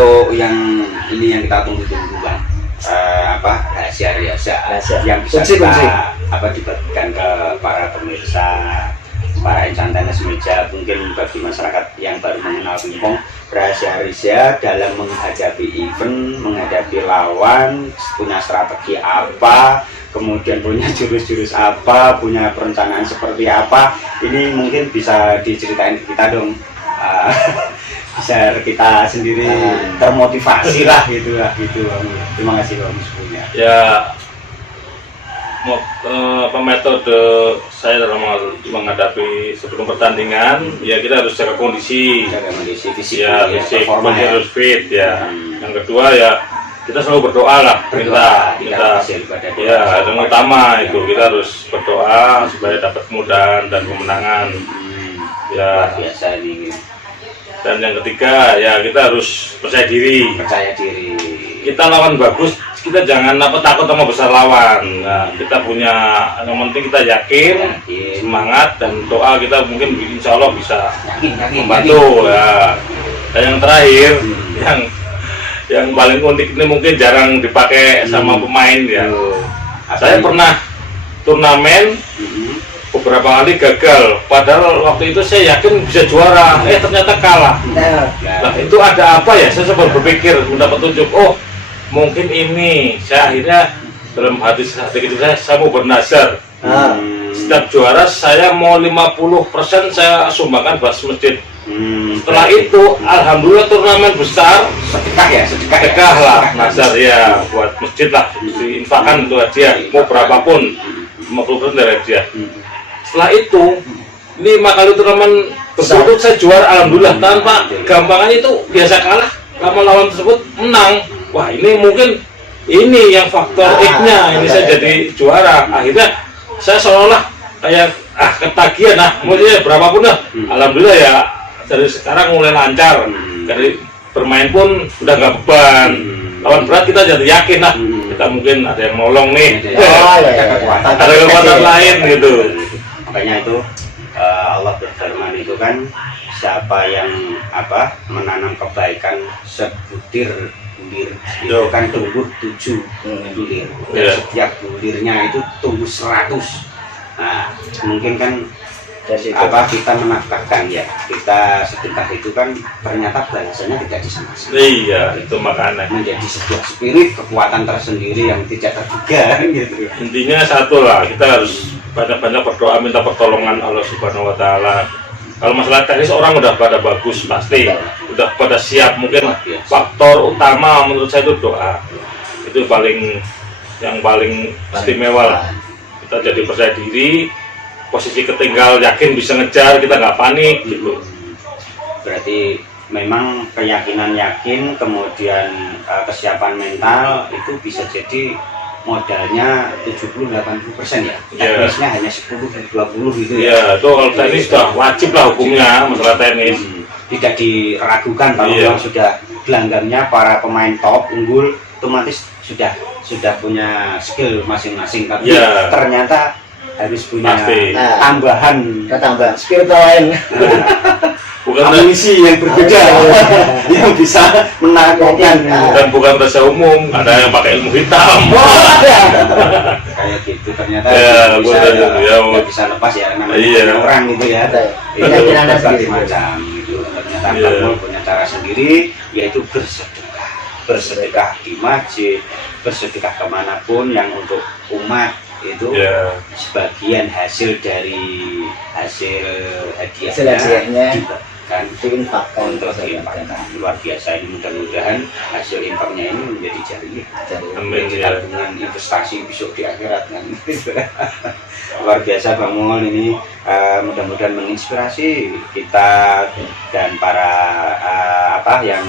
untuk yang ini yang kita tunggu-tunggu Bang, rahasia yang bisa kita dibagikan ke para pemirsa, para insan tenis meja, mungkin bagi masyarakat yang baru mengenal pingpong, rahasia dalam menghadapi event, menghadapi lawan, punya strategi apa, kemudian punya jurus-jurus apa, punya perencanaan seperti apa, ini mungkin bisa diceritain ke kita dong. Bisa kita sendiri termotivasi lah gitu. Terima kasih Bang semuanya. Ya, metode saya dalam menghadapi sebelum pertandingan, ya kita harus jaga kondisi fisik, ya, performa harus fit ya. Yang kedua ya kita selalu berdoa lah, minta ya, yang utama itu kita harus berdoa supaya dapat kemudahan dan kemenangan. Ya, biasa ini. Dan yang ketiga ya kita harus percaya diri. Kita lawan bagus, kita jangan takut sama besar lawan. Nah, kita punya, yang penting kita yakin, semangat, dan doa kita mungkin insya Allah bisa membantu ya. Dan yang terakhir, yang paling unik ini mungkin jarang dipakai sama pemain ya. Saya pernah turnamen beberapa kali gagal, padahal waktu itu saya yakin bisa juara, ternyata kalah. Nah itu ada apa ya? Saya sempat berpikir mendapat petunjuk, oh mungkin ini. Saya akhirnya dalam hati saya mau bernazar, setiap juara saya mau 50% saya sumbangkan buat masjid. Setelah itu alhamdulillah turnamen besar, sedekah lah, nazar ya buat masjid lah, diinfakkan itu hadiah mau berapapun, 50% dari hadiah. Setelah itu 5 kali turnamen berturut saya juara alhamdulillah, tanpa gampangannya itu biasa kalah, lama lawan tersebut menang. Wah ini mungkin ini yang faktor X-nya, ini saya jadi juara. Akhirnya saya seolah kayak ketagihan, maksudnya berapapun lah, alhamdulillah ya dari sekarang mulai lancar. Dari bermain pun udah nggak beban, lawan berat kita jadi yakin lah, kita mungkin ada yang nolong nih, ada kekuatan lain gitu. Makanya itu Allah berfirman itu kan, siapa yang menanam kebaikan sebutir bulir itu kan tumbuh 7 bulir. Setiap bulirnya itu tumbuh 100. Nah mungkin kan kita menafkahkan ya, kita sedekah itu kan ternyata balasannya tidak disangka-sangka. Iya, itu makanya menjadi sebuah spirit, kekuatan tersendiri yang tidak terduga gitu. Intinya satu lah, kita harus banyak-banyak berdoa, minta pertolongan Allah Subhanahu wa Ta'ala. Kalau masalah teknis orang udah pada bagus pasti, udah pada siap. Mungkin faktor utama menurut saya itu doa. Itu yang paling istimewa lah. Kita jadi percaya diri, posisi ketinggal yakin bisa ngejar, kita nggak panik gitu. Berarti memang keyakinan yakin, kemudian kesiapan mental itu bisa jadi modalnya 70-80% ya. Teknisnya hanya 10-20 gitu ya. Iya, itu kalau teknis sudah wajib lah hukumnya, masalah teknis. Tidak diragukan kalau sudah gelanggamnya para pemain top unggul, otomatis sudah punya skill masing-masing. Tapi ternyata harus punya tambahan skill lain. Bukan amunisi yang berbeda yang bisa menaklukkan. Dan bukan bahasa umum, ada yang pakai ilmu hitam. Kayak gitu ternyata bisa lepas ya, namanya orang gitu ya. Ini berbagai macam gitu. Ternyata Bang punya cara sendiri, yaitu bersedekah di masjid, bersedekah kemanapun yang untuk umat itu sebagian hasil dari hasil hadiahnya diinfakkan untuk diinfakkan. Luar biasa ini, mudah-mudahan hasil infaknya ini menjadi jaring tabungan investasi besok di akhirat kan. Luar biasa Bang Mul ini, mudah-mudahan menginspirasi kita dan para yang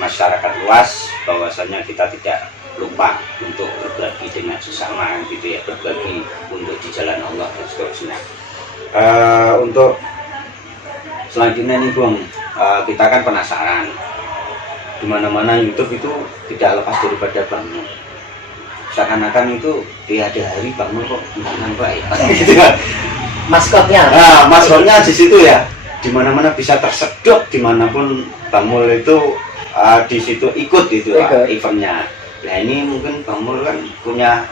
masyarakat luas, bahwasanya kita tidak lupa untuk berbagi dengan sesama gitu ya, berbagi untuk di jalan Allah dan seterusnya. Untuk selanjutnya nih Bang, kita kan penasaran, dimana-mana YouTube itu tidak lepas daripada Bang Mul. Seakan-akan itu tiada hari Bang Mul kok nampak ya gitu ya. Maskotnya maskotnya di situ ya, dimana-mana bisa tersedot, dimanapun Bang Mul itu di situ ikut itu eventnya. Nah ini mungkin Bang Mul kan punya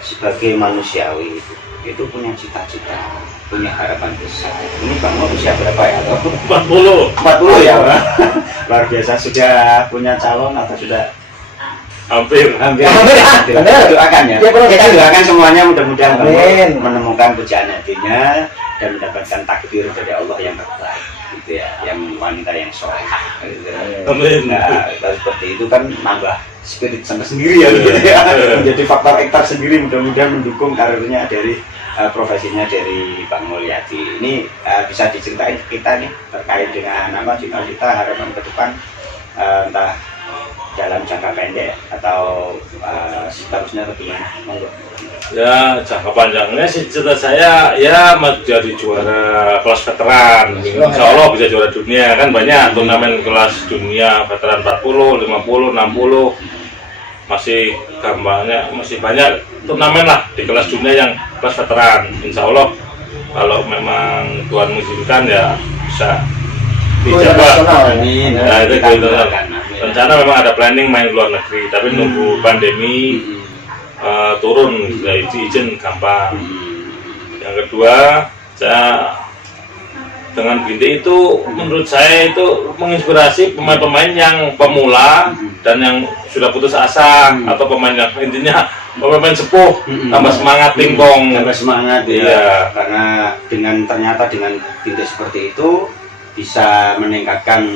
sebagai manusiawi itu punya cita-cita, punya harapan besar. Ini Bang Mul usia berapa ya? 40 ya Pak? Luar biasa, sudah punya calon atau sudah? Hampir. Doakan ya. Kita doakan semuanya mudah-mudahan Bang Mul menemukan pujaan hatinya dan mendapatkan takdir dari Allah yang terbaik, gitu ya, yang wanita yang solehah. Gitu. Amin. Nah, seperti itu kan nambah spirit sana sendiri ya, gitu ya. Menjadi faktor ektar sendiri, mudah-mudahan mendukung karirnya dari profesinya dari Bang Mulyadi. Ini bisa diceritain kita nih terkait dengan apa cita-cita harapan ke depan, entah dalam jangka pendek atau seterusnya atau gimana? Monggo. Ya jangka panjangnya sih cita saya ya menjadi juara kelas veteran. Insya Allah bisa juara dunia, kan banyak turnamen kelas dunia veteran 40, 50, 60, masih gampangnya masih banyak turnamen lah di kelas dunia yang kelas veteran. Insya Allah kalau memang Tuhan mengizinkan ya bisa dicoba. Amin. Nah itu rencana memang ada planning main luar negeri, tapi nunggu pandemi turun ya izin gampang. Yang kedua, saya dengan Bintik itu menurut saya itu menginspirasi pemain-pemain yang pemula dan yang sudah putus asa atau pemain yang intinya pemain sepuh tambah semangat pingpong. Tambah semangat ya. Karena ternyata dengan Bintik seperti itu bisa meningkatkan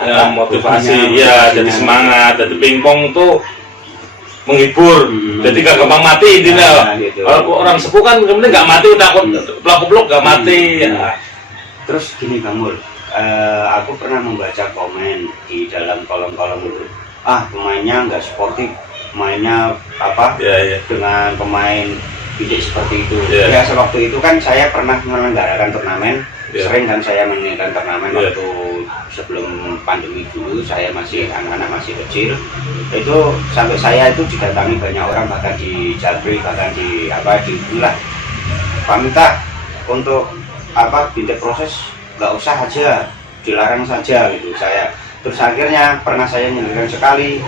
ya, motivasi ya, jadi semangat. Jadi pingpong tuh menghibur, jadi gak gampang mati intinya. Gitu. Kalau orang sepuh kan kemudian nggak mati, takut pelak-pelak nggak mati. Ya. Terus gini Bang Mul, aku pernah membaca komen di dalam kolom-kolom itu, pemainnya nggak sportif, mainnya apa dengan pemain Bintik seperti itu. Ya sewaktu itu kan saya pernah menyelenggarakan turnamen. Sering kan saya menyelenggarakan turnamen waktu sebelum pandemi dulu, saya masih anak-anak masih kecil. Itu sampai saya itu didatangi banyak orang, bahkan di Jabri, bahkan di inilah Pak minta untuk Bintik proses nggak usah aja, dilarang saja gitu saya. Terus akhirnya pernah saya menyelenggarakan sekali,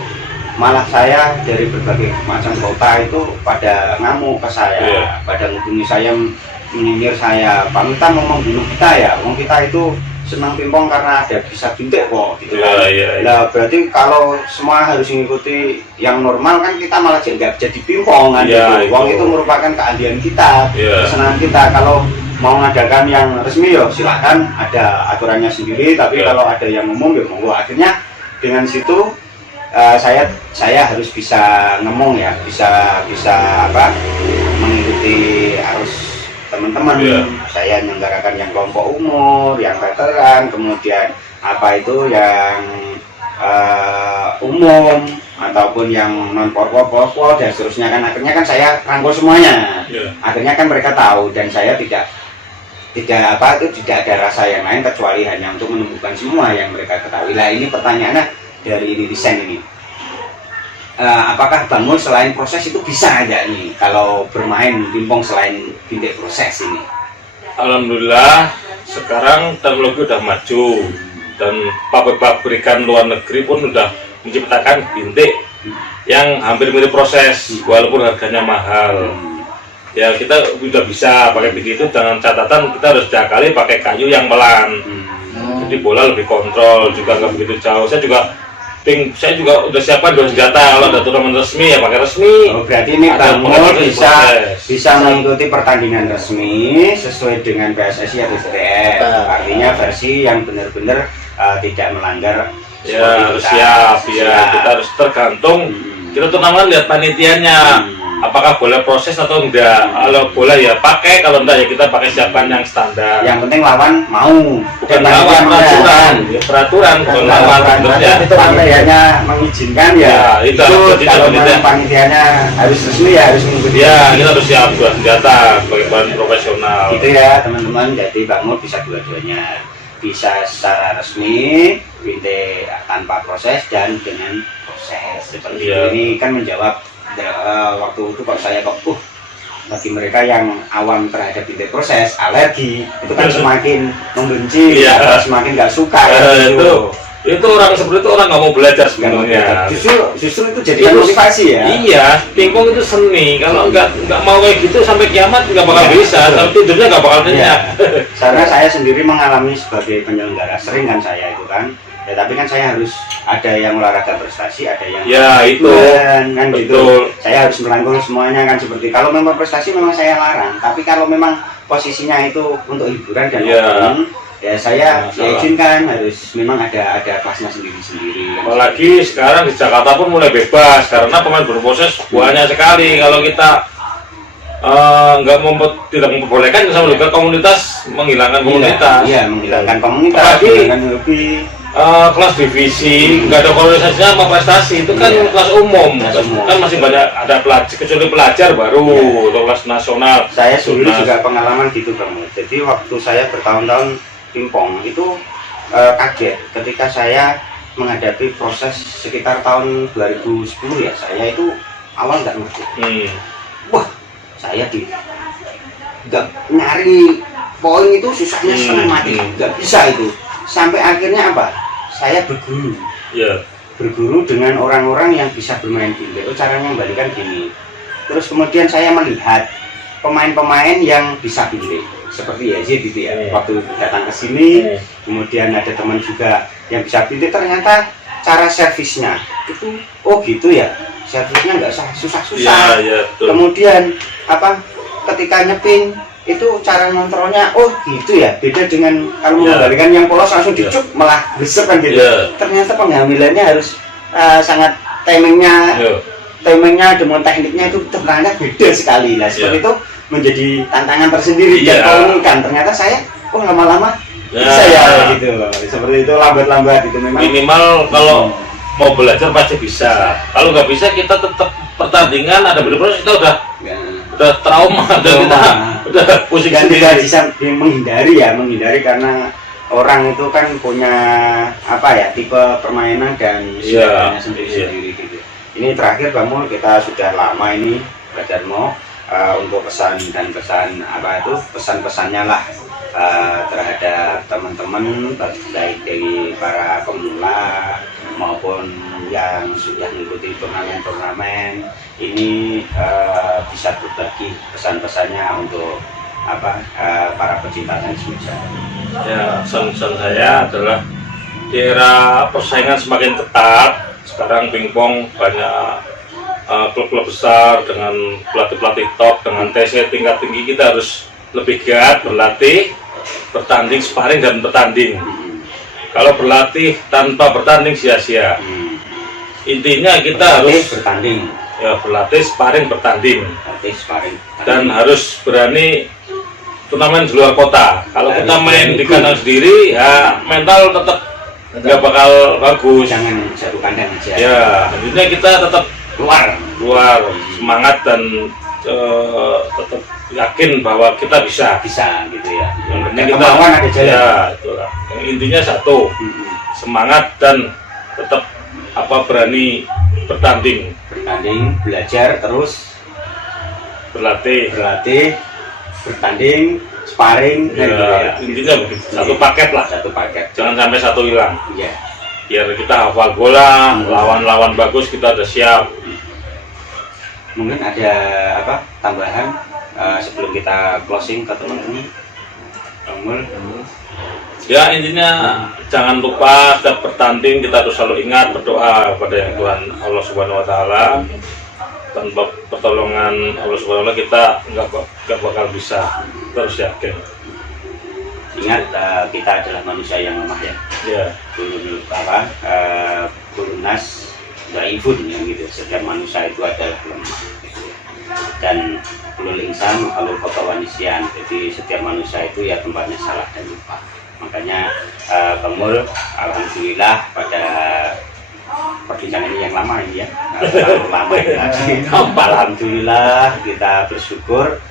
malah saya dari berbagai macam kota itu pada ngamuk ke saya, pada menghubungi saya, menyindir saya, Pak Mita mau membunuh kita ya, wong kita itu senang pingpong karena ada bisa Bintik kok gitu kan. Nah berarti kalau semua harus mengikuti yang normal kan kita malah nggak jadi pingpong kan gitu. Wong itu merupakan keahlian kita, kesenangan kita. Kalau mau mengadakan yang resmi ya silahkan, ada aturannya sendiri, tapi kalau ada yang umum ya monggo. Akhirnya dengan situ saya harus bisa ngomong ya, bisa mengikuti arus teman-teman. Saya menyelenggarakan yang kelompok umur, yang veteran, kemudian yang umum ataupun yang non porpo dan seterusnya kan. Akhirnya kan saya rangkul semuanya. Akhirnya kan mereka tahu dan saya tidak ada rasa yang lain kecuali hanya untuk menemukan semua yang mereka ketahui. Nah ini pertanyaannya dari desain ini. Apakah Bang Mul selain proses itu bisa aja nih kalau bermain pingpong selain Bintik proses ini? Alhamdulillah sekarang teknologi udah maju dan pabrik-pabrikan luar negeri pun udah menciptakan Bintik yang hampir mirip proses walaupun harganya mahal. Ya kita udah bisa pakai Bintik itu dengan catatan kita harus diakali pakai kayu yang pelan. Jadi bola lebih kontrol, juga nggak begitu jauh. Saya juga udah siapkan 2 senjata, kalau ada turnamen resmi ya pakai resmi. Berarti ini Bang Mul bisa mengikuti pertandingan resmi sesuai dengan PSSI atau STF. Artinya versi yang benar-benar tidak melanggar. Ya harus siap. Kita harus tergantung. Kita turnamen lihat panitianya. Apakah boleh proses atau enggak? Kalau boleh ya pakai, kalau enggak ya kita pakai siapkan yang standar. Yang penting lawan mau, bukan lawan peraturan, bukan lawan itu panitianya mengizinkan ya. Itu kalau panitianya harus resmi ya harus mengikuti. Ya kita harus siap buat senjata sebagai bahan profesional. Itu ya teman-teman. Jadi Bang Mul bisa dua-duanya, bisa secara resmi, Bintik tanpa proses dan dengan proses. Seperti ini kan menjawab. Waktu itu kok saya bagi mereka yang awam terhadap Bintik proses, alergi itu kan semakin membenci, semakin nggak suka. Itu orang seperti itu orang nggak mau belajar sebenarnya. Justru itu jadi motivasi ya. Iya, pingpong itu seni. Kalau nggak mau kayak gitu sampai kiamat nggak bakal bisa. Sampai tidurnya nggak bakal nyenyak. Karena saya sendiri mengalami sebagai penyelenggara, sering kan saya itu kan. Ya tapi kan saya harus ada yang olahraga prestasi, ada yang itu kan gitu. Saya harus merangkul semuanya kan seperti kalau memang prestasi memang saya larang. Tapi kalau memang posisinya itu untuk hiburan dan ya saya izinkan harus memang ada kelasnya sendiri-sendiri. Apalagi sekarang di Jakarta pun mulai bebas karena pemain berproses banyak sekali. Kalau kita tidak memperbolehkan sama juga komunitas menghilangkan komunitas. Iya, menghilangkan komunitas. Apalagi lebih kelas divisi nggak ada organisasinya sama prestasi itu kan kelas umum. Kan masih banyak ada pelajar kecuali pelajar baru atau kelas nasional. Saya dulu juga pengalaman gitu kamu. Jadi waktu saya bertahun-tahun pingpong itu kaget ketika saya menghadapi proses sekitar tahun 2010 ya. Saya itu awal nggak ngerti. Wah, saya nggak nyari poin itu susahnya setengah mati, nggak bisa itu. Sampai akhirnya apa? Saya berguru. Berguru dengan orang-orang yang bisa bermain bile. Oh, caranya membalikan gini. Terus kemudian saya melihat pemain-pemain yang bisa bile. Seperti Yazid gitu ya, waktu datang ke sini, kemudian ada teman juga yang bisa bile, ternyata cara servisnya itu, oh gitu ya, servisnya nggak susah-susah. Kemudian apa, ketika nyepin itu cara ngontrolnya, oh gitu ya, beda dengan kalau mengembalikan yang polos langsung dicuk malah besar kan gitu. Ternyata pengambilannya harus sangat timingnya dengan tekniknya itu ternyata beda sekali lah. Seperti itu menjadi tantangan tersendiri dan keunikan. Ternyata saya lama-lama bisa ya gitu. Seperti itu lambat-lambat itu memang. Minimal kalau mau belajar pasti bisa. Kalau nggak bisa kita tetap pertandingan ada berproses kita udah trauma dan kita udah pusing dan tidak bisa menghindari karena orang itu kan punya apa ya tipe permainan dan sifatnya sendiri-sendiri gitu. Ini terakhir kamu kita sudah lama ini belajar untuk pesan-pesannya lah terhadap teman-teman baik dari para pemula maupun yang sudah mengikuti turnamen ini bisa berbagi pesan-pesannya untuk para pecinta tenis meja. Ya, pesan saya adalah di era persaingan semakin ketat sekarang pingpong banyak klub-klub besar dengan pelatih-pelatih top dengan TC tingkat tinggi, kita harus lebih giat berlatih, bertanding, sparring dan bertanding. Kalau berlatih tanpa bertanding sia-sia. Intinya kita harus bertanding. Ya, berlatih, sparring, bertanding. Dan harus berani turnamen di luar kota. Kalau kita main di kandang sendiri, ya mental tetap nggak bakal bagus. Jangan satu kandang aja. Ya, intinya kita tetap keluar semangat dan tetap yakin bahwa kita bisa gitu ya. Yang penting kita ada jalan. Ya, itulah. Yang intinya satu, semangat dan tetap berani bertanding, belajar terus, berlatih, bertanding, sparring, intinya begitu. Satu paket. Jangan sampai satu hilang. Biar kita hafal bola, lawan-lawan bagus kita udah siap. Mungkin ada tambahan sebelum kita closing ke teman-teman. Ya, intinya jangan lupa setiap bertanding kita harus selalu ingat berdoa kepada yang Tuhan Allah Subhanahu Wa Taala. Tanpa pertolongan Allah Subhanahu Wa Taala kita nggak bakal bisa. Terus yakin. Ingat kita adalah manusia yang lemah ya. Kulunnas dhaifun gitu. Setiap manusia itu adalah lemah. Dan kulul insan kalau kota wanisian. Jadi setiap manusia itu ya tempatnya salah dan lupa. Makanya Kemul alhamdulillah pada perbincangan ini yang lama ini ya. Lama ini. Alhamdulillah kita bersyukur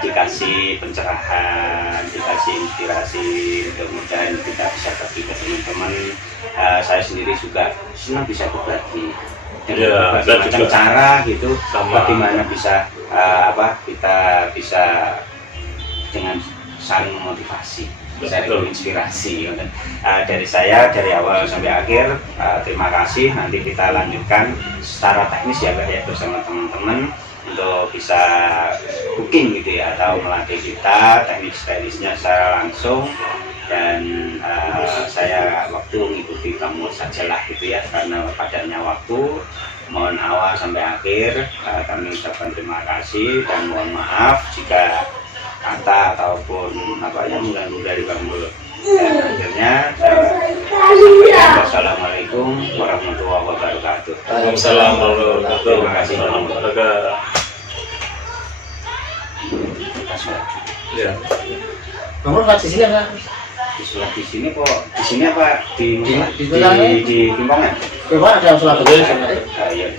dikasih pencerahan, dikasih inspirasi, mudah-mudahan kita bisa bagi ke teman-teman. Saya sendiri juga senang bisa berbagi dengan macam cara gitu, bagaimana bisa kita bisa dengan saling memotivasi. sharing inspirasi. Dari saya dari awal sampai akhir, terima kasih. Nanti kita lanjutkan secara teknis ya Kak ya, bersama teman-teman untuk bisa booking gitu ya, atau melatih kita teknis-teknisnya secara langsung. Dan saya waktu mengikuti kamu sajalah gitu ya, karena padatnya waktu. Mohon awal sampai akhir kami ucapkan terima kasih dan mohon maaf jika kata ataupun apa yang mengganggu dari kamu. Dan akhirnya wassalamualaikum warahmatullahi wabarakatuh. Waalaikumsalam warahmatullahi wabarakatuh. Terima kasih. Ya. Nomor di sini enggak? Disulap di sini kok? Di sini apa? Di Timbangan? Bagaimana ada sholat? Iya.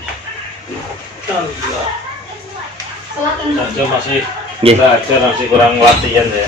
Masih belajar, masih kurang latihan ya.